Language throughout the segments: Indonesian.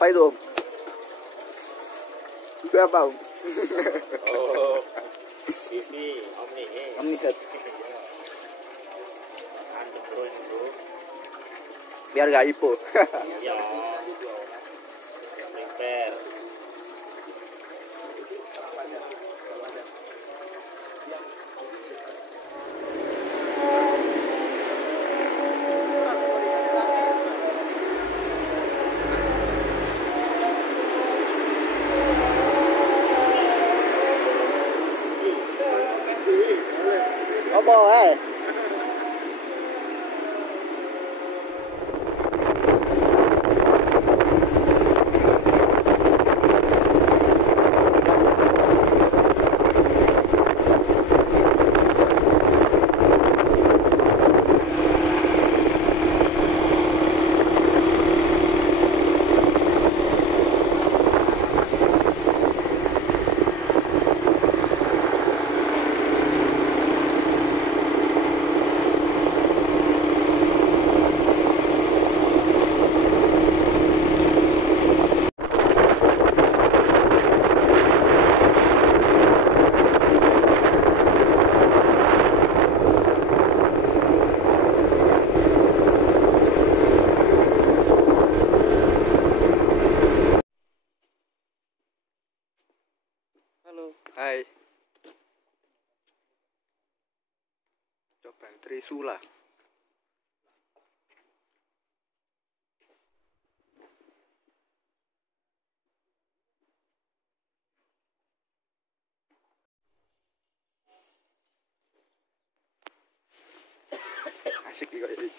Apa itu Om? Itu apa Om? Oh, ini Omni. Omnihead. Anjing bro ini bro. Biar gak hipo. Iya. Repair. Apa eh? Halo, hai. Coba Trisula. Asik juga ini.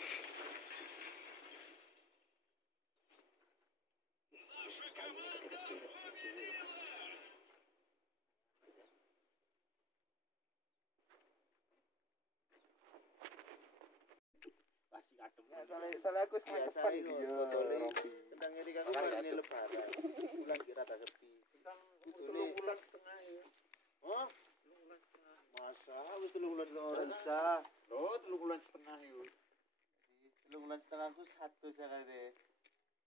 Pasti adem. Salah aku sama cepat Iya. Tentang ini kan ini lebaran. Bulan kira tak sepi. Tentang 3 bulan setengah ya. Oh? 3 bulan setengah. Masa wis 3 bulan setengah bisa. Oh, 3 bulan setengah yo. 3 bulan setengah aku 1 sekali.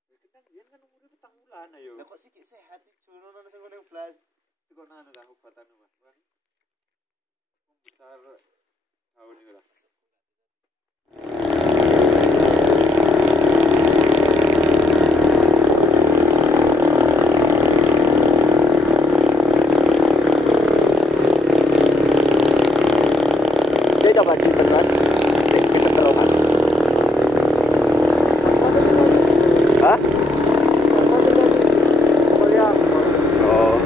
Itu kan dia kan umurnya 4 bulan ayo. Lah kok sikit sehat iki jono nang sing ngene blas. Dikon anu lah obatan Mas. Kan. Besar tahun ini lah. Dia coba di beneran. Bisa teroman. Hah? Oh,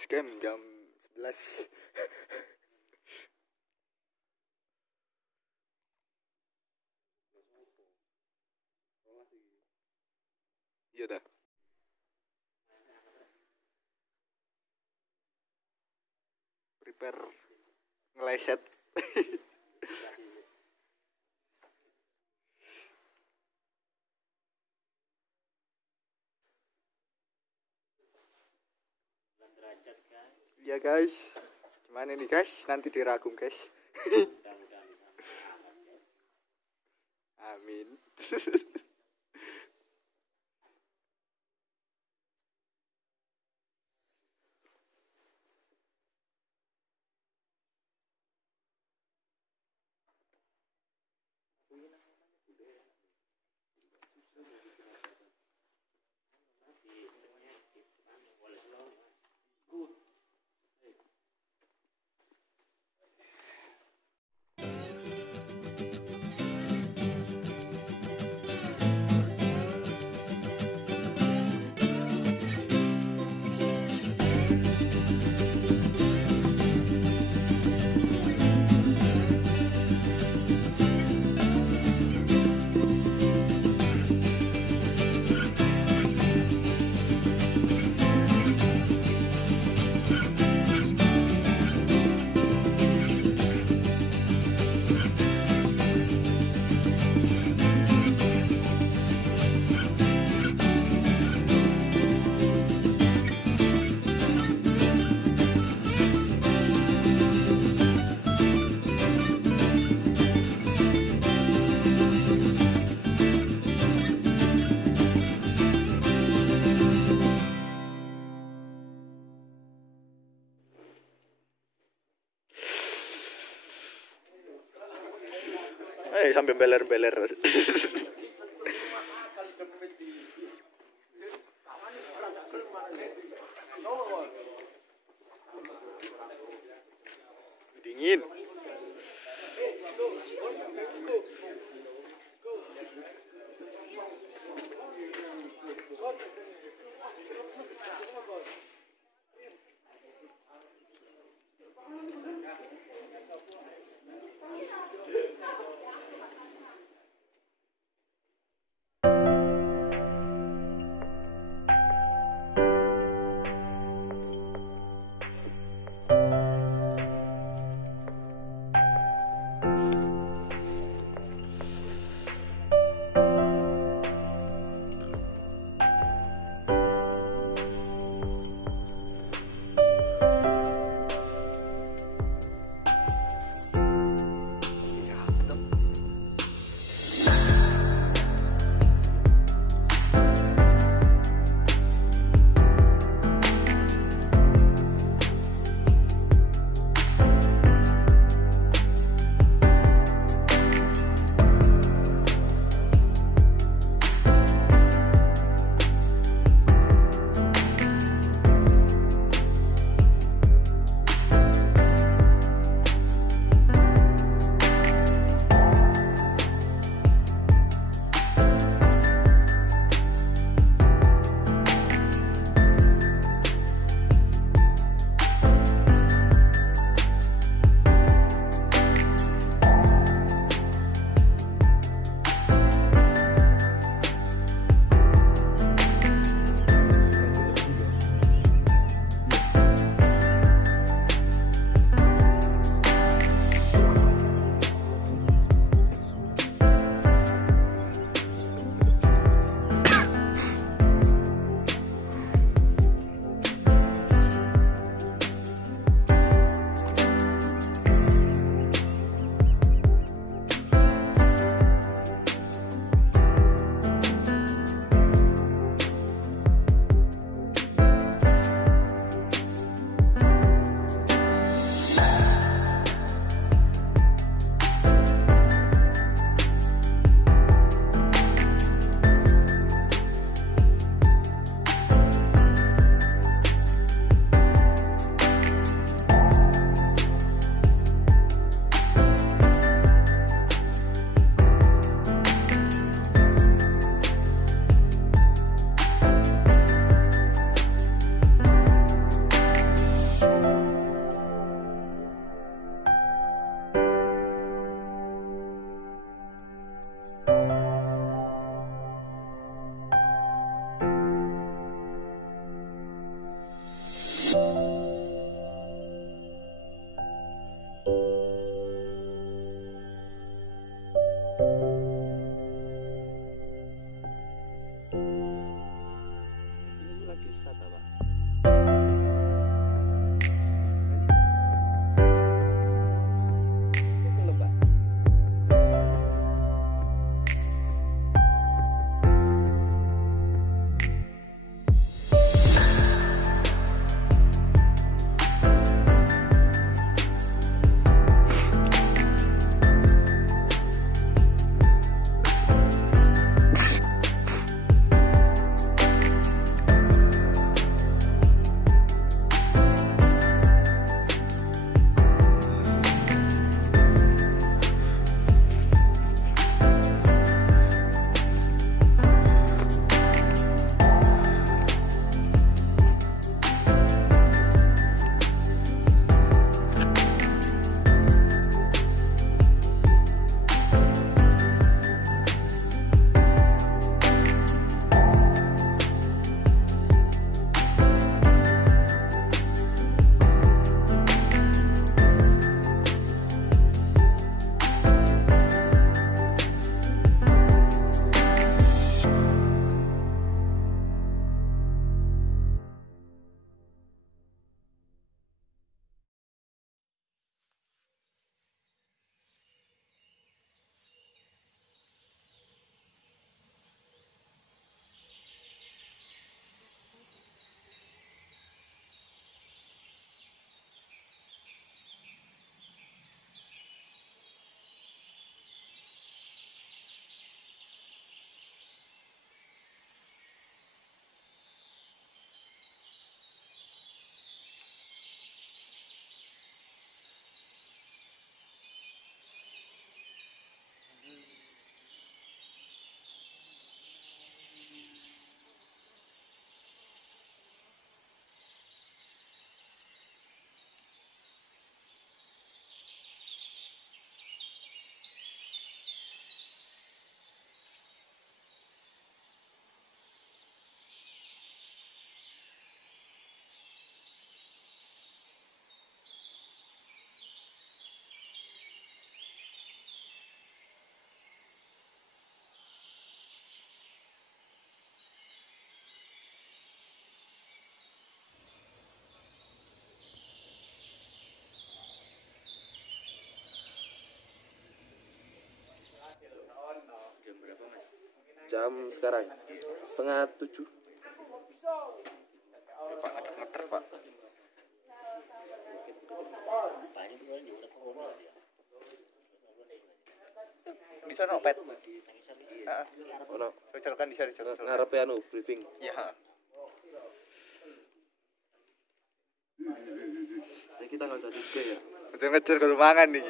base camp jam 11. Iya dah. Prepare ngeleset. Ya guys, gimana nih guys? Nanti diragum guys. Amin. Sampai beler-beler. Dingin. jam sekarang 6:30. Pak ngeter Pak. Di sana opet. Ono Cocolkan di sana cocolkan. ngarepe anu briefing. Iya. Jadi tanggal 23 ya. Udah ngejar kalau mangan nih.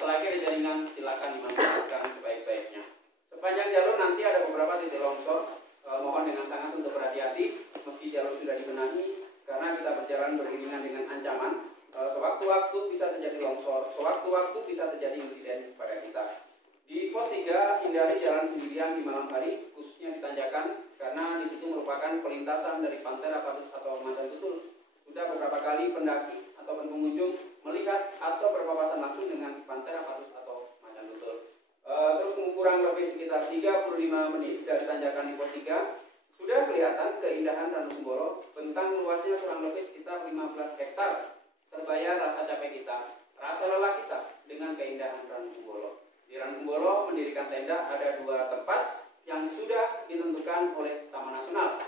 Selagi ada jaringan silakan dimanfaatkan sebaik-baiknya. Sepanjang jalur nanti ada beberapa titik longsor. Mohon dengan sangat untuk berhati-hati meski jalur sudah dibenahi karena kita berjalan beriringan dengan ancaman. Sewaktu-waktu bisa terjadi longsor, sewaktu-waktu bisa terjadi insiden pada kita. Di pos 3 hindari jalan sendirian di malam hari, khususnya di tanjakan karena di situ merupakan pelintasan dari Pantera Padus atau Macan Tutul. Sudah beberapa kali pendaki ataupun pengunjung melihat atau berpapasan langsung dengan Pantera Padus atau Macan Tutul. Terus kurang lebih sekitar 35 menit dari tanjakan di pos 3 sudah kelihatan keindahan Ranukumbolo. Bentang luasnya kurang lebih sekitar 15 hektar. Terbayar rasa capek kita, rasa lelah kita dengan keindahan Ranukumbolo. Di Ranukumbolo mendirikan tenda ada 2 tempat yang sudah ditentukan oleh Taman Nasional.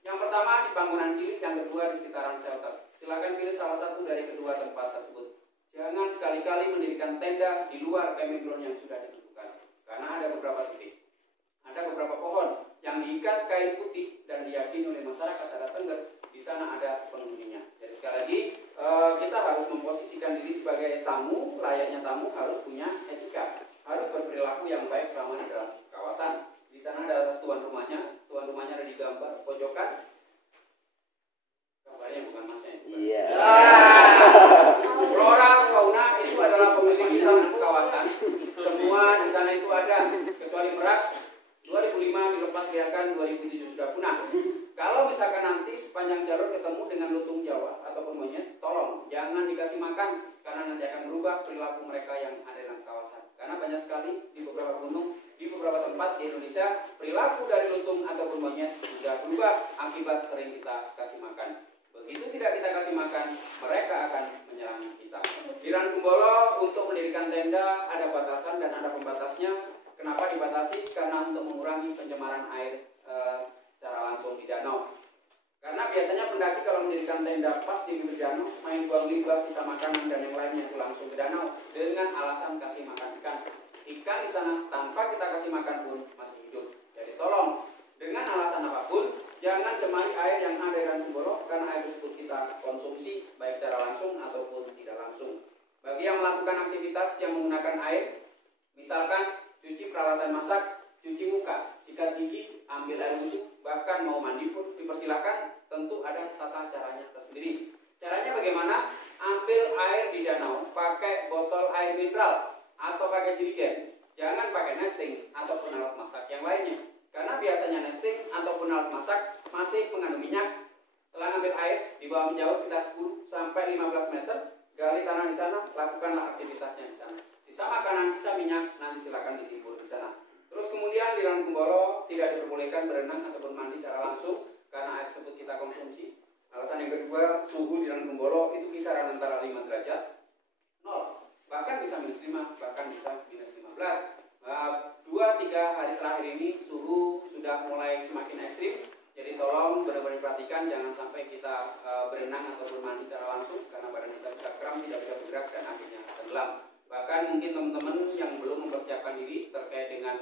Yang pertama di Panggungan Cilik, yang kedua di sekitaran shelter. Silakan pilih salah satu dari kedua tempat tersebut. Jangan sekali-kali mendirikan tenda di luar camping ground yang sudah ditentukan, karena ada beberapa titik. Ada beberapa pohon yang diikat kain putih dan diyakini oleh masyarakat adat Tengger di sana ada penghuninya. Jadi sekali lagi kita harus memposisikan diri sebagai tamu, layaknya tamu harus punya etika, harus berperilaku yang baik selama di dalam kawasan. Di sana ada tuan rumahnya ada di gambar pojokan. Gambarnya bukan masnya. Iya. Flora, fauna itu adalah pemilik di sana kawasan. Semua di sana itu ada, kecuali Merak. 2005 dilepas liarkan, 2007 sudah punah. Kalau misalkan nanti sepanjang jalur ketemu dengan lutung Jawa ataupun monyet, tolong jangan dikasih makan karena nanti akan berubah perilaku mereka yang ada dalam kawasan. Karena banyak sekali di beberapa gunung, di beberapa tempat di Indonesia, perilaku dari lutung ataupun monyet sudah berubah akibat sering kita kasih makan. Begitu tidak kita kasih makan, mereka akan menyerang kita. Di Ranukumbolo untuk mendirikan tenda ada batasan dan ada pembatasnya. Kenapa dibatasi? Karena untuk mengurangi pencemaran air secara langsung di danau. Karena biasanya pendaki kalau mendirikan tenda pas di bibir danau, main buang limbah, sisa makanan dan yang lainnya itu langsung ke danau dengan alasan kasih makan ikan. Ikan di sana tanpa kita kasih makan pun masih hidup. Jadi tolong dengan alasan apapun jangan cemari air yang ada di Ranukumbolo karena air tersebut kita konsumsi baik secara langsung ataupun tidak langsung. Bagi yang melakukan aktivitas yang menggunakan air, misalkan cuci peralatan masak, cuci muka, sikat gigi, ambil air wudhu, bahkan mau mandi pun dipersilakan, tentu ada tata caranya tersendiri. Caranya bagaimana? Ambil air di danau pakai botol air mineral atau pakai jerigen. Jangan pakai nesting ataupun alat masak yang lainnya. Karena biasanya nesting ataupun alat masak masih mengandung minyak. Setelah ambil air, dibawa menjauh sekitar 10 sampai 15 meter, gali tanah di sana, lakukanlah aktivitasnya di sana. Sisa makanan, sisa minyak, nanti silakan ditibur di sana. Terus kemudian di Ranum Kumbolo tidak diperbolehkan berenang ataupun mandi secara langsung karena air tersebut kita konsumsi. Alasan yang kedua, suhu di Ranum Kumbolo itu kisaran antara 5 derajat, 0, bahkan bisa -5, bahkan bisa -15. 2-3 hari terakhir ini suhu sudah mulai semakin ekstrim. Jadi tolong benar-benar perhatikan, jangan sampai kita berenang ataupun mandi secara langsung karena badan kita bisa kram, tidak bisa bergerak dan akhirnya tenggelam. Bahkan mungkin teman-teman yang belum mempersiapkan diri terkait dengan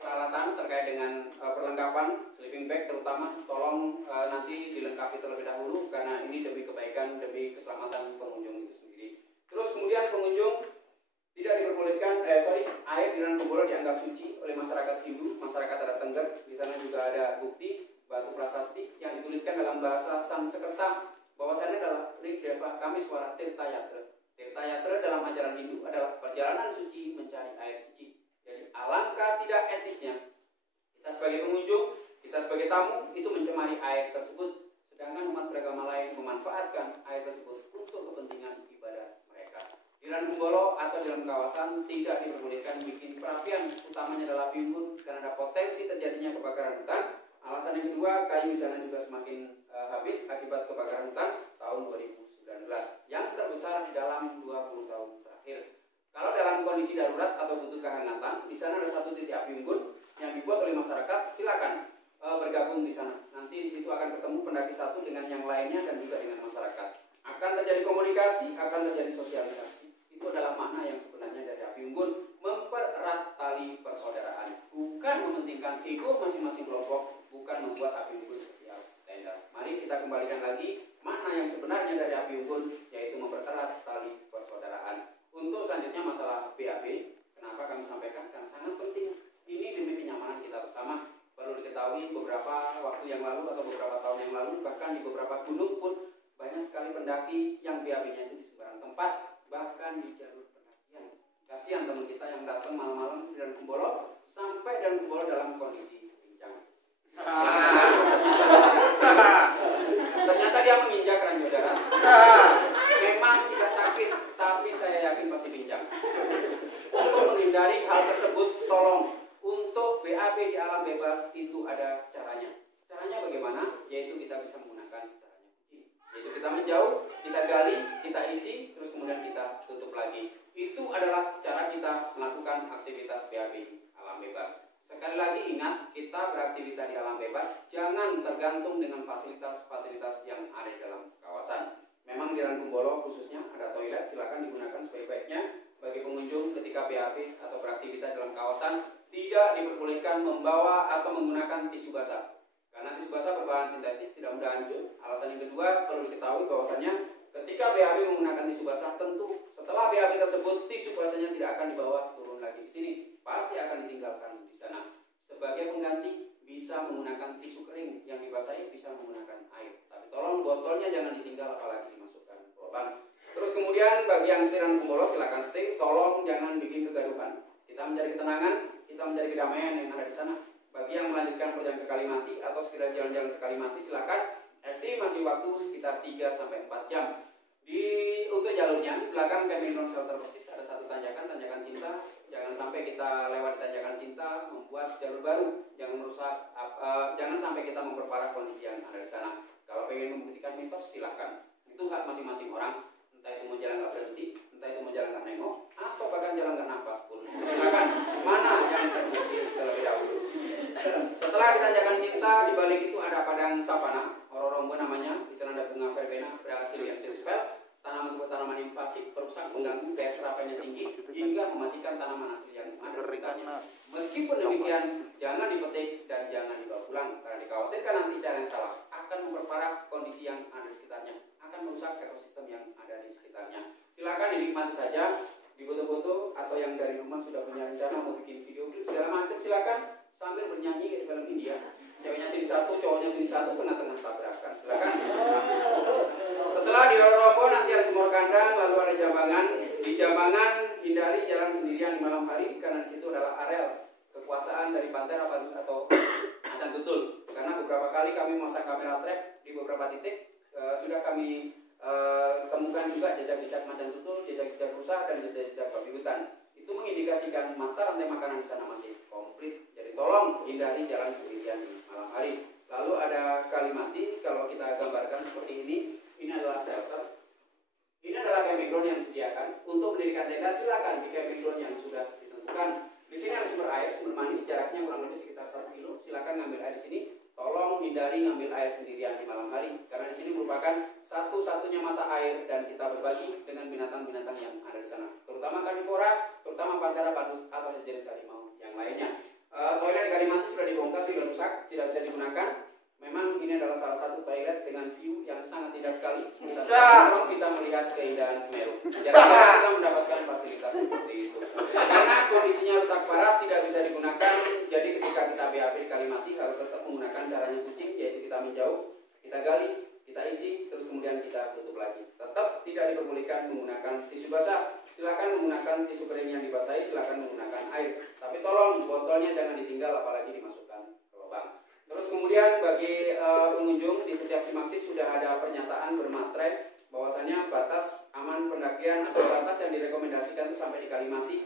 peralatan, terkait dengan perlengkapan sleeping bag terutama, tolong nanti dilengkapi terlebih dahulu karena ini demi kebaikan, demi keselamatan pengunjung itu sendiri. Terus kemudian pengunjung tidak diperbolehkan, air di Ranum Kumbolo dianggap suci oleh masyarakat Hindu, masyarakat adat Tengger. Di sana juga ada bukti batu prasasti yang dituliskan dalam bahasa Sanskerta bahwasannya adalah Rigdeva Kameswara Tirtha Yatra. Tirtha Yatra dalam ajaran Hindu adalah perjalanan suci mencari air suci. Jadi alangkah tidak etisnya kita sebagai pengunjung, kita sebagai tamu itu mencemari air tersebut, sedangkan umat beragama lain memanfaatkan air tersebut untuk kepentingan ibadah mereka. Di Ranum Kumbolo atau dalam kawasan tidak diperbolehkan bikin perapian, utamanya adalah api unggun karena ada potensi terjadinya kebakaran hutan. Alasan yang kedua, kayu di sana juga semakin habis akibat kebakaran hutan tahun 2019 yang terbesar di dalam 20 tahun terakhir. Kalau dalam kondisi darurat atau butuh kehangatan, di sana ada satu titik api unggun yang dibuat oleh masyarakat. Silakan bergabung di sana. Nanti di situ akan ketemu pendaki satu dengan yang lainnya dan juga dengan masyarakat. Akan terjadi komunikasi, akan terjadi sosialisasi. Itu adalah makna yang sebenarnya dari api unggun, mempererat tali persaudaraan, bukan mementingkan ego masing-masing kelompok, bukan membuat api unggun seperti tenda. Mari kita kembalikan lagi makna yang sebenarnya dari api unggun, yaitu mempererat tali persaudaraan. Untuk selanjutnya masalah BAB, kenapa kami sampaikan? Karena sangat penting. Ini demi kenyamanan kita bersama. Perlu diketahui beberapa waktu yang lalu atau beberapa tahun yang lalu, bahkan di beberapa gunung pun banyak sekali pendaki yang BAB-nya itu di sembarang tempat, bahkan di jalur pendakian. Kasihan teman kita yang datang malam-malam di Ranum Kumbolo, sampai Ranum Kumbolo dalam kondisi pincang. Ternyata dia menginjak ranjau darat. Memang tidak sakit, tapi saya yakin pasti pincang. Untuk menghindari hal tersebut, tolong untuk BAB di alam bebas itu ada caranya. Caranya bagaimana? Yaitu kita bisa menggunakan caranya kunci. Yaitu kita menjauh, kita gali, kita isi, terus kemudian kita tutup lagi. Itu adalah cara kita melakukan aktivitas BAB alam bebas. Sekali lagi ingat, kita beraktivitas di alam bebas jangan tergantung dengan fasilitas-fasilitas yang ada di dalam kawasan. Memang di Ranum Kumbolo khususnya ada toilet, silakan digunakan sebaik-baiknya. Bagi pengunjung ketika BAB atau beraktivitas dalam kawasan tidak diperbolehkan membawa atau menggunakan tisu basah. Karena tisu basah berbahan sintetis tidak mudah hancur. Alasan yang kedua, perlu diketahui bahwasannya ketika BAB menggunakan tisu basah, tentu setelah BAB tersebut tisu basahnya tidak akan dibawa turun lagi di sini, pasti akan ditinggalkan di sana. Sebagai pengganti bisa menggunakan tisu kering yang dibasahi, bisa menggunakan air. Tapi tolong botolnya jangan ditinggal apalagi dimasukkan ke lubang. Terus kemudian bagi yang Ranum Kumbolo silakan stay, tolong jangan bikin kegaduhan. Kita mencari ketenangan, kita mencari kedamaian yang ada di sana. Bagi yang melanjutkan perjalanan ke Kalimati atau sekedar jalan-jalan ke Kalimati silakan. SD masih waktu sekitar 3-4 jam. Untuk jalurnya di belakang Camping Ground Shelter Persis ada satu tanjakan cinta. Jangan sampai kita lewat tanjakan cinta membuat jalur baru. Jangan merusak, jangan sampai kita memperparah kondisi yang ada di sana. Kalau pengen membuktikan mitos silakan. Itu hak masing-masing orang. Entah itu mau jalan nggak berhenti, entah itu mau jalan nggak nengok, atau bahkan jalan nggak nafas pun. Silakan. Mana yang terbukti terlebih dahulu. Setelah di tanjakan cinta, di balik itu ada padang savana, Ororombo namanya. Di sana ada bunga verbena, berhasil yang sesvel. Tanaman invasif perusak mengganggu daya serapnya tinggi hingga mematikan tanaman asli yang ada sekitarnya. Meskipun demikian, jangan dipetik dan jangan dibawa pulang karena dikhawatirkan nanti cara yang salah akan memperparah kondisi yang ada di sekitarnya, akan merusak ekosistem yang ada di sekitarnya. Silakan dinikmati saja, di foto-foto atau yang dari rumah sudah punya rencana mau bikin video klip segala macam silakan sambil bernyanyi kayak film India. Ceweknya sini satu, cowoknya sini satu, tengah-tengah tabrakan. Silakan. Setelah di Rorobo nanti ada Timur Kandang, lalu ada Jambangan. Di Jambangan hindari jalan sendirian di malam hari karena di situ adalah areal kekuasaan dari Pantera Padus atau Macan Tutul. Karena beberapa kali kami memasang kamera trap di beberapa titik, sudah kami temukan juga jejak-jejak macan tutul, jejak-jejak rusa, dan jejak-jejak babi hutan. Itu mengindikasikan mata rantai makanan di sana masih komplit. Jadi tolong hindari jalan sendirian di malam hari. Lalu ada Kalimati, kalau kita gambarkan seperti ini adalah shelter. Ini adalah camping ground yang disediakan. Untuk mendirikan tenda silakan di camping ground yang sudah ditentukan. Di sini ada sumber air, sumber mandi, jaraknya kurang lebih sekitar 1 kilo. Silakan ngambil air di sini. Tolong hindari ngambil air sendirian di malam hari, karena di sini merupakan satu-satunya mata air dan kita berbagi dengan binatang-binatang yang ada di sana, terutama karnivora, terutama Pantera Padus atau sejenis harimau yang lainnya. Toilet di Kalimati sudah dibongkar, sudah rusak, tidak bisa digunakan. Memang ini adalah salah satu toilet dengan view yang sangat indah sekali. Kita bisa melihat keindahan Semeru. Jadi kita mendapatkan fasilitas seperti itu. Karena kondisinya rusak parah, tidak bisa digunakan. Jadi ketika kita BAB di Kalimati harus tetap menggunakan caranya kucing, yaitu kita menjauh, kita gali, kita isi, terus kemudian kita tutup lagi. Tetap tidak diperbolehkan menggunakan tisu basah. Silakan menggunakan tisu kering yang dibasahi, silakan menggunakan air. Tapi tolong botolnya jangan ditinggal, apalagi dimasukkan ke lubang. Terus kemudian bagi pengunjung di setiap simaksis sudah ada pernyataan bermaterai bahwasannya batas aman pendakian atau batas yang direkomendasikan itu sampai di Kalimati.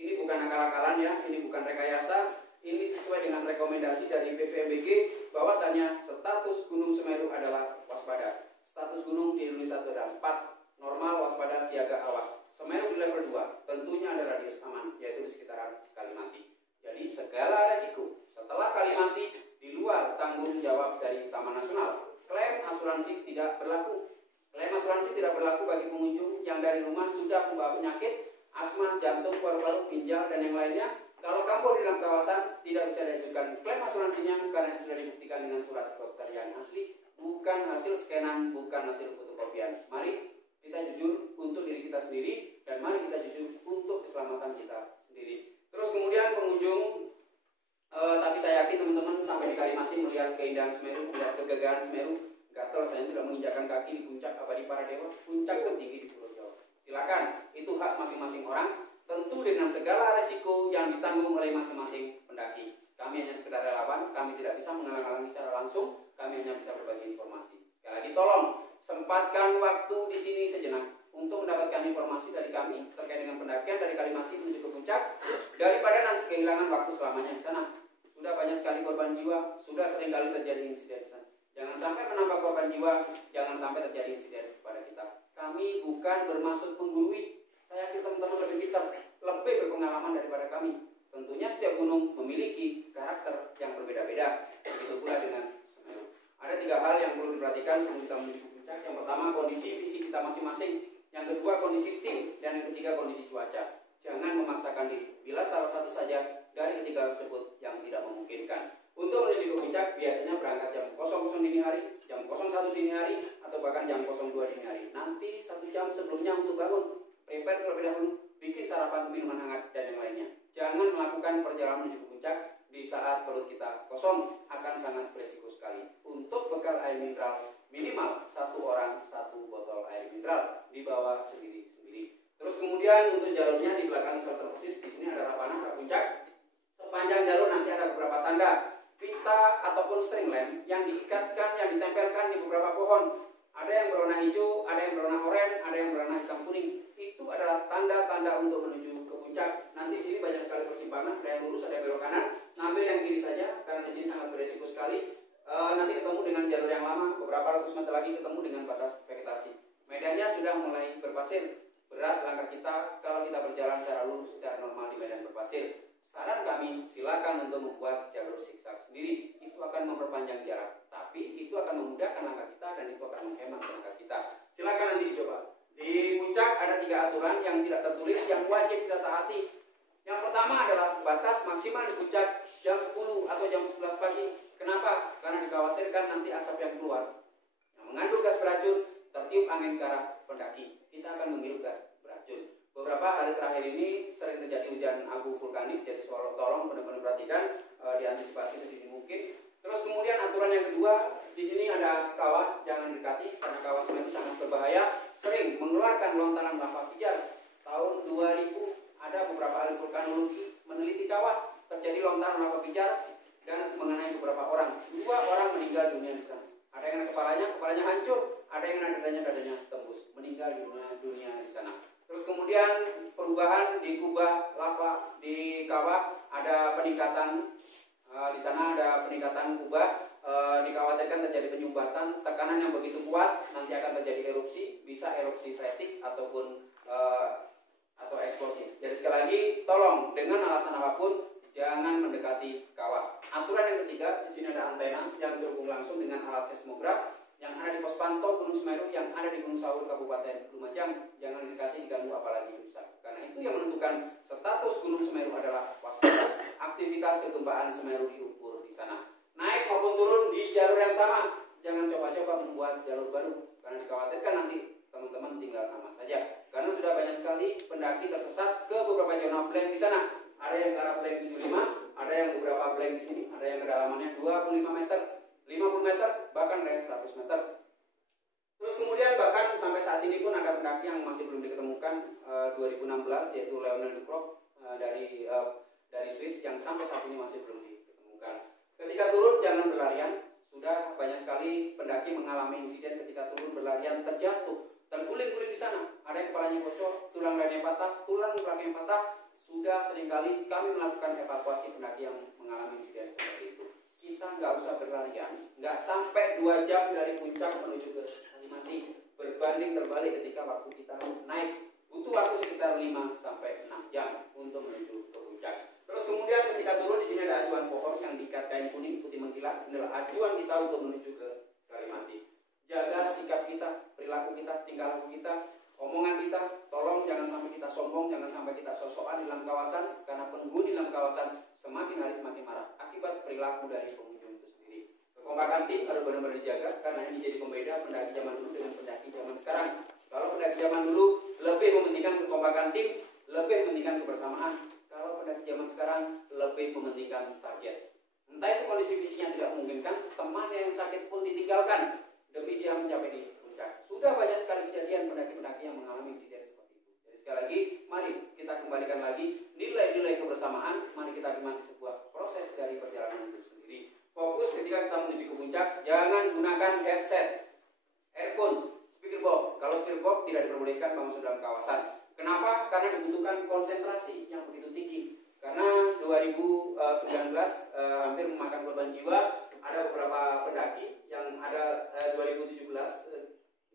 Ini bukan akal-akalan ya, ini bukan rekayasa, ini sesuai dengan rekomendasi dari PVMBG bahwasannya status Gunung Semeru adalah waspada. Status gunung di Indonesia itu ada 4, normal, waspada, siaga, awas. Semeru di level 2, tentunya ada radius aman, yaitu di sekitaran Kalimati. Jadi segala resiko setelah Kalimati di luar tanggung jawab dari Taman Nasional. Klaim asuransi tidak berlaku. Klaim asuransi tidak berlaku bagi pengunjung yang dari rumah sudah membawa penyakit asma, jantung, paru-paru, ginjal, dan yang lainnya. Kalau kambuh di dalam kawasan tidak bisa diajukan klaim asuransinya karena sudah dibuktikan dengan surat dokter yang asli, bukan hasil scanan, bukan hasil fotokopian. Mari kita jujur untuk diri kita sendiri dan mari kita jujur untuk keselamatan kita sendiri. Terus kemudian pengunjung, tapi saya yakin teman-teman sampai di Kalimati melihat keindahan Semeru, melihat kegagahan Semeru, gatel saya tidak menginjakan kaki di puncak abadi para dewa, puncak tertinggi di Pulau Jawa. Silakan, itu hak masing-masing orang, tentu dengan segala resiko yang ditanggung oleh masing-masing pendaki. Kami hanya sekedar relawan, kami tidak bisa menghalang-halangi secara langsung, kami hanya bisa berbagi informasi. Sekali lagi tolong sempatkan waktu di sini sejenak untuk mendapatkan informasi dari kami terkait dengan pendakian dari Kalimati menuju ke puncak, daripada nanti kehilangan waktu selamanya di sana. Sudah banyak sekali korban jiwa, sudah sering kali terjadi insiden di sana. Jangan sampai menambah korban jiwa, jangan sampai terjadi insiden kepada kita. Kami bukan bermaksud menggurui. Saya yakin teman-teman lebih pintar, lebih berpengalaman daripada kami. Tentunya setiap gunung memiliki karakter yang berbeda-beda. Begitu pula dengan Semeru. Ada 3 hal yang perlu diperhatikan sebelum kita menuju puncak. Yang pertama, kondisi fisik kita masing-masing. Yang kedua, kondisi tim. Dan yang ketiga, kondisi cuaca. Jangan memaksakan diri. Bila salah satu saja dari ketiga tersebut yang tidak memungkinkan. Untuk menuju ke puncak biasanya berangkat jam 00 dini hari, jam 01 dini hari, atau bahkan jam 02 dini hari. Nanti 1 jam sebelumnya untuk bangun, prepare terlebih dahulu, bikin sarapan, minuman hangat, dan yang lainnya. Jangan melakukan perjalanan menuju ke puncak di saat perut kita kosong, akan sangat berisiko sekali. Untuk bekal air mineral, minimal 1 orang 1 botol air mineral, dibawa sendiri-sendiri. Terus kemudian untuk jalurnya di belakang shelter persis, di sini ada Rapana, puncak. Sepanjang jalur nanti ada beberapa tanda, pita ataupun string lamp yang diikatkan, yang ditempelkan di beberapa pohon. Ada yang berwarna hijau, ada yang berwarna oranye, ada yang berwarna hitam kuning. Itu adalah tanda-tanda untuk menuju ke puncak. Nanti di sini banyak sekali persimpangan, ada yang lurus, ada yang belok kanan. Ngambil yang kiri saja, karena di sini sangat beresiko sekali. Nanti ketemu dengan jalur yang lama, beberapa ratus meter lagi ketemu dengan batas vegetasi. Medannya sudah mulai berpasir. Berat langkah kita kalau kita berjalan secara lurus, secara normal di medan berpasir. Saran kami, silakan untuk membuat jalur zigzag sendiri. Itu akan memperpanjang jarak, tapi itu akan memudahkan langkah kita dan itu akan menghemat tenaga kita. Silakan nanti dicoba. Di puncak ada 3 aturan yang tidak tertulis yang wajib kita taati. Yang pertama adalah batas maksimal di puncak jam 10 atau jam 11 pagi. Kenapa? Karena dikhawatirkan nanti asap yang keluar yang mengandung gas beracun tertiup angin ke arah pendaki. Kita akan menghirup gas beracun. Beberapa hari terakhir ini sering terjadi hujan abu vulkanik, jadi tolong benar-benar perhatikan diantisipasi sedini mungkin. Terus kemudian aturan yang kedua, di sini ada kawah, jangan dekati karena kawah Semeru sangat berbahaya, sering mengeluarkan lontaran lava pijar. Tahun 2000 ada beberapa ahli vulkanologi meneliti kawah, terjadi lontaran lava pijar dan mengenai beberapa orang. 2 orang meninggal dunia di sana. Ada yang kepalanya hancur, ada yang dadanya tembus, meninggal dunia di sana. Terus kemudian perubahan di kubah lava di kawah, ada peningkatan di sana, ada peningkatan kubah, dikhawatirkan terjadi penyumbatan, tekanan yang begitu kuat nanti akan terjadi erupsi, bisa erupsi freatik ataupun atau eksplosif. Jadi sekali lagi, tolong dengan alasan apapun jangan mendekati kawah. Aturan yang ketiga, di sini ada antena yang terhubung langsung dengan alat seismograf yang ada di pos pantau Gunung Semeru yang ada di Gunung Sawur Kabupaten Lumajang. Jangan didekati, diganggu, apalagi rusak. Karena itu yang menentukan status Gunung Semeru adalah waspada. Aktivitas kegempaan Semeru diukur di sana. Naik maupun turun di jalur yang sama. Jangan coba-coba membuat jalur baru karena dikhawatirkan nanti teman-teman tinggal nama saja. Karena sudah banyak sekali pendaki tersesat ke beberapa zona blank di sana. Ada yang ke arah blank 75, ada yang beberapa blank di sini, ada yang kedalamannya 25 meter, 50 meter, bahkan ada yang 100 meter. Terus kemudian bahkan sampai saat ini pun ada pendaki yang masih belum diketemukan 2016, yaitu Lionel Ducrot dari Swiss yang sampai saat ini masih belum diketemukan. Ketika turun jangan berlarian. Sudah banyak sekali pendaki mengalami insiden ketika turun berlarian terjatuh, terguling-guling di sana. Ada yang kepalanya bocor, tulang lainnya patah, tulang belakangnya patah. Sudah seringkali kami melakukan evakuasi pendaki yang mengalami insiden seperti itu. Kita nggak usah berlarian, nggak sampai 2 jam dari puncak menuju ke Kalimati. Berbanding terbalik ketika waktu kita naik, butuh waktu sekitar 5 sampai 6 jam untuk menuju ke puncak. Terus kemudian ketika turun di sini ada acuan pohon yang diikat kain kuning putih mengkilat. Inilah acuan kita untuk menuju ke Kalimati. Jaga sikap kita, perilaku kita, tingkah laku kita, omongan kita. Tolong jangan sampai kita sombong, jangan sampai kita sosokan di dalam kawasan, karena penghuni dalam kawasan semakin hari semakin marah akibat perilaku dari pengunjung itu sendiri. Kekompakan tim harus benar-benar dijaga karena ini jadi pembeda pendaki zaman dulu dengan pendaki zaman sekarang. Kalau pendaki zaman dulu lebih mementingkan kekompakan tim, lebih mementingkan kebersamaan. Kalau pendaki zaman sekarang lebih mementingkan target. Entah itu kondisi fisiknya tidak memungkinkan, temannya yang sakit pun ditinggalkan demi dia mencapai di puncak. Sudah banyak sekali kejadian pendaki-pendaki yang mengalami insiden seperti itu. Jadi sekali lagi, mari kita kembalikan lagi nilai-nilai kebersamaan. Mari kita nikmati sebuah proses dari perjalanan itu sendiri. Fokus ketika kita menuju ke puncak, jangan gunakan headset, earphone, speakerbox. Kalau speakerbox tidak diperbolehkan masuk dalam kawasan. Kenapa? Karena dibutuhkan konsentrasi yang begitu tinggi. Karena 2019 hampir memakan korban jiwa. Ada beberapa pendaki yang ada 2017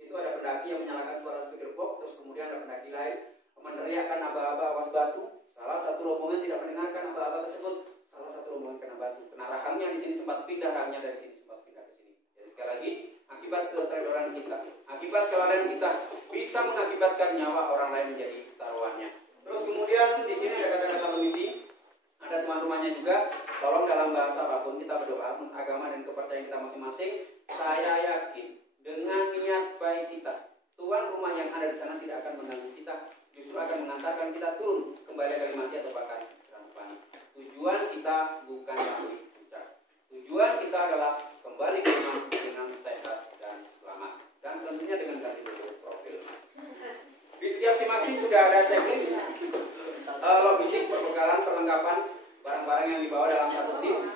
itu ada pendaki yang menyalakan suara speakerbox, terus kemudian ada pendaki lain meneriakkan aba-aba awas batu. Salah satu rombongan tidak mendengarkan aba-aba tersebut. Salah satu rombongan kena batu. Kena rahangnya di sini sempat pindah, rahangnya dari sini sempat pindah ke sini. Jadi sekali lagi, akibat keteledoran kita, akibat kelalaian kita bisa mengakibatkan nyawa orang lain menjadi taruhannya. Terus kemudian di sini ada kata-kata permisi. Ada tuan rumahnya juga. Tolong dalam bahasa apapun kita berdoa menurut agama dan kepercayaan kita masing-masing. Saya yakin dengan niat baik kita, tuan rumah yang ada di sana tidak akan mengganggu kita, justru akan mengantarkan kita turun kembali ke Kalimati atau bahkan Ranupani. Tujuan kita bukan di puncak. Tujuan kita adalah kembali ke rumah dengan sehat dan selamat, dan tentunya dengan ganti profil. Di setiap simaksi sudah ada checklist logistik, perbekalan, perlengkapan barang-barang yang dibawa dalam satu tim.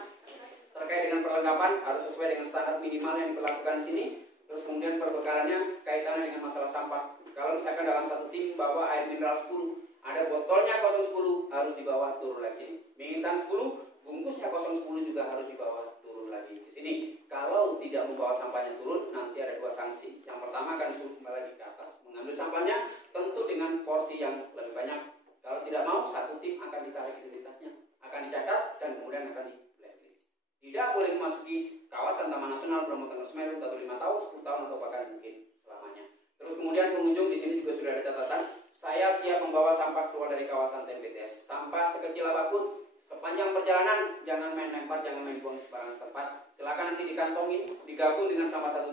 Terkait dengan perlengkapan harus sesuai dengan standar minimal yang diberlakukan di sini. Terus kemudian perbekalannya kaitannya dengan masalah sampah. Kalau misalkan dalam satu tim bawa air mineral 10, ada botolnya 010 harus dibawa turun lagi sini. Mie instan 10, bungkusnya 010 juga harus dibawa turun lagi di sini. Kalau tidak membawa sampahnya turun, nanti ada 2 sanksi. Yang pertama akan disuruh kembali lagi ke atas mengambil sampahnya, tentu dengan porsi yang lebih banyak. Kalau tidak mau, satu tim akan ditarik identitasnya, akan dicatat dan kemudian akan di blacklist. Tidak boleh memasuki kawasan Taman Nasional Bromo Tengger Semeru atau 5 tahun, 10 tahun atau bahkan mungkin selamanya. Terus kemudian pengunjung di sini juga sudah ada catatan. Saya siap membawa sampah keluar dari kawasan TNBTS. Sampah sekecil apapun, sepanjang perjalanan jangan main lempar, jangan main buang sembarangan tempat. Silakan nanti dikantongin, digabung dengan sampah satu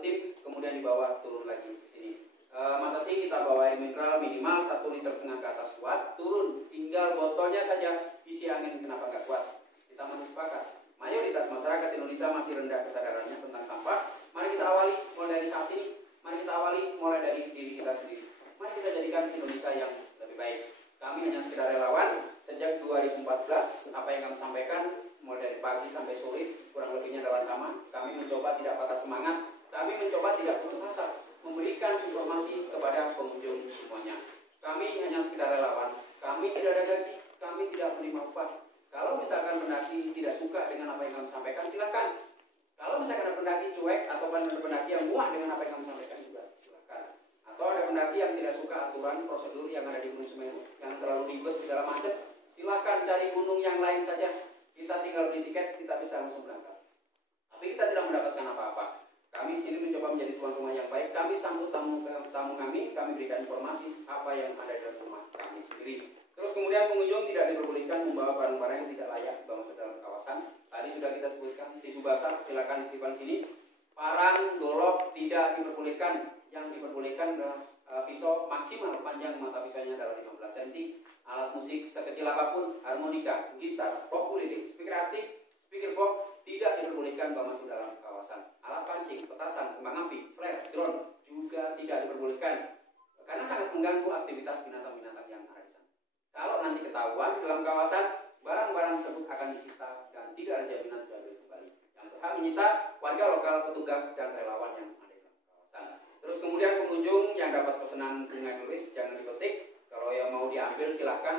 tim, kemudian dibawa turun lagi ke sini. Masa sih kita bawa air mineral minimal 1,5 liter ke atas kuat, turun tinggal botolnya saja isi angin, kenapa nggak kuat? Kita kita masih sepakat. Mayoritas masyarakat Indonesia masih rendah kesadarannya tentang sampah. Mari kita awali mulai dari saat ini. Mari kita awali mulai dari diri kita sendiri. Mari kita jadikan Indonesia yang lebih baik. Kami hanya sekedar relawan. Sejak 2014, apa yang kami sampaikan mulai dari pagi sampai sore kurang lebihnya adalah sama. Kami mencoba tidak patah semangat. Kami mencoba tidak putus asa memberikan informasi kepada pengunjung semuanya. Kami hanya sekedar relawan. Kami tidak ada gaji. Kami tidak menerima upah. Kalau misalkan pendaki tidak suka dengan apa yang kami sampaikan, silakan. Kalau misalkan ada pendaki cuek atau ada pendaki yang muak dengan apa yang kami sampaikan juga, silakan. Atau ada pendaki yang tidak suka aturan prosedur yang ada di Gunung Semeru, yang terlalu ribet segala macam, silakan cari gunung yang lain saja. Kita tinggal beli tiket, kita bisa langsung berangkat. Tapi kita tidak mendapatkan apa-apa. Kami di sini mencoba menjadi tuan rumah yang baik. Kami sambut tamu kami berikan informasi apa yang ada di dalam rumah kami sendiri. Terus kemudian pengunjung tidak diperbolehkan membawa barang-barang yang tidak layak dibawa ke dalam kawasan. Tadi sudah kita sebutkan, tisu basah silakan dititipkan sini. Parang, golok tidak diperbolehkan. Yang diperbolehkan adalah pisau maksimal panjang mata pisaunya adalah 15 cm. Alat musik sekecil apapun, harmonika, gitar, ukulele, speaker aktif, speaker box tidak diperbolehkan bawa masuk dalam kawasan. Alat pancing, petasan, kembang api, flare, drone juga tidak diperbolehkan karena sangat mengganggu aktivitas binatang-binatang yang ada di sana. Kalau nanti ketahuan dalam kawasan, barang-barang tersebut akan disita dan tidak ada jaminan diambil kembali. Yang berhak menyita warga lokal, petugas dan relawan yang ada di dalam kawasan. Terus kemudian pengunjung yang dapat pesanan bunga tulis jangan dipetik. Kalau yang mau diambil silahkan,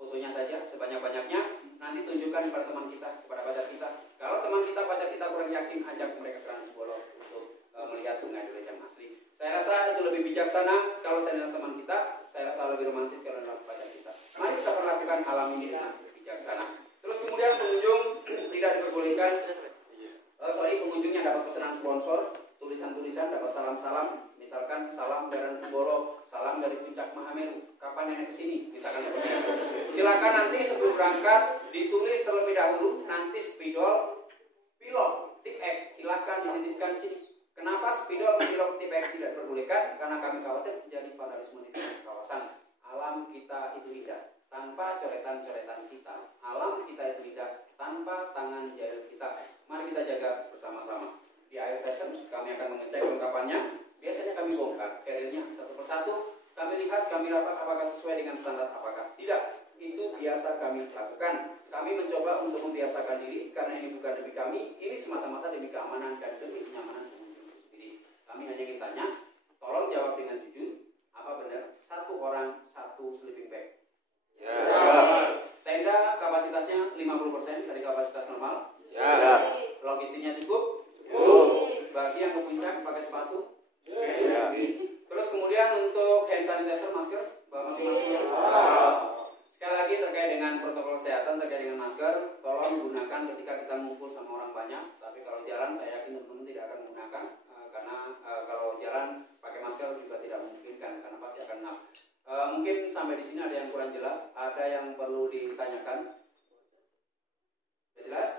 fotonya saja sebanyak-banyaknya. Nanti tunjukkan kepada teman kita, kepada pacar kita. Kalau teman kita, pacar kita kurang yakin, ajak mereka ke Ranah Bolong untuk melihat bunga tulis yang asli. Saya rasa itu lebih bijaksana kalau saya dengan teman kita. Saya rasa lebih romantis kalau dengan pacar kita. Mari kita perlakukan alam ini dengan bijaksana. Terus kemudian pengunjung tidak diperbolehkan. Pengunjung yang dapat pesanan sponsor, tulisan-tulisan, dapat salam-salam. Misalkan salam dari Bolo, salam dari Puncak Mahameru. Kapan nenek kesini? Misalkan silakan nanti sebelum berangkat ditulis terlebih dahulu. Nanti spidol, pilot, tip X silakan dititipkan sini. Kenapa spidol, pilot, tip X tidak diperbolehkan? Karena kami khawatir terjadi vandalisme di kawasan. Alam kita itu indah tanpa coretan-coretan kita. Alam kita itu indah tanpa tangan jari kita. Mari kita jaga bersama-sama. Di akhir session kami akan mengecek kelengkapannya. Biasanya kami bongkar carrier-nya satu persatu. Kami lihat, kami rapat apakah sesuai dengan standar apakah tidak. Itu biasa kami lakukan. Kami mencoba untuk membiasakan diri karena ini bukan demi kami. Ini semata-mata demi keamanan dan demi kenyamanan pengunjung itu sendiri. Kami hanya ingin tanya, tolong jawab dengan jujur. Apa benar satu orang satu sleeping bag? Ya. Tenda kapasitasnya 50% dari kapasitas normal. Ya. Logistiknya cukup. Bagi yang ke puncak pakai sepatu. Ya. Terus kemudian untuk hand sanitizer, masker, bawa masing-masing. Sekali lagi terkait dengan protokol kesehatan terkait dengan masker, tolong gunakan ketika kita ngumpul sama orang banyak. Tapi kalau jalan, saya yakin teman-teman tidak akan menggunakan karena kalau jalan pakai masker juga tidak memungkinkan karena pasti akan ngap. Mungkin sampai di sini ada yang kurang jelas, ada yang perlu ditanyakan. Sudah jelas?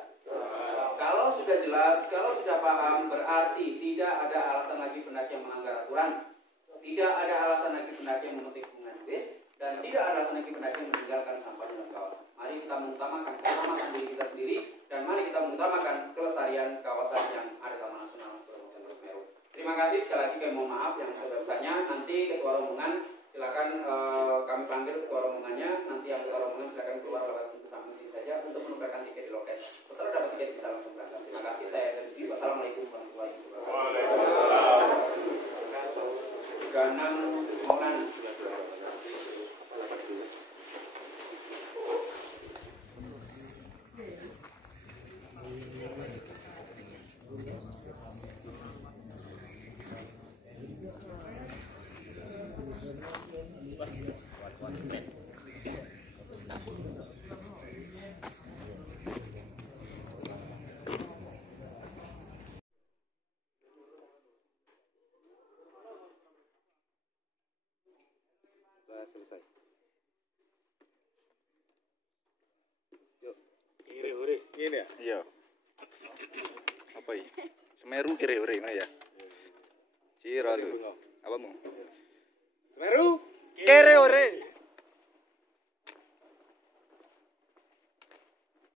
Kalau sudah jelas, kalau sudah paham, berarti tidak ada alasan lagi pendaki yang melanggar aturan, tidak ada alasan lagi pendaki yang memetik bunga tulis, dan tidak ada alasan lagi pendaki yang meninggalkan sampah di dalam kawasan. Mari kita mengutamakan keselamatan diri kita sendiri, dan mari kita mengutamakan kelestarian kawasan yang ada Taman Nasional Gunung Semeru. Terima kasih sekali lagi, kami mohon maaf yang sebesar-besarnya. Nanti ketua rombongan silakan kami panggil ketua rombongannya. Nanti yang ketua rombongan silakan keluar lewat pintu samping sini saja untuk menukarkan tiket di loket. Setelah dapat tiket bisa langsung berangkat. Terima kasih, saya dari sini. Wassalamualaikum warahmatullahi wabarakatuh. Waalaikumsalam. Ganang Mongan. Selesai. Yuk. Iri-iri. Ini ya? Iya. Apa ini? Semeru kiri-kiri mana ya? Ciraru. Apa mau? Semeru. Kiri-kiri.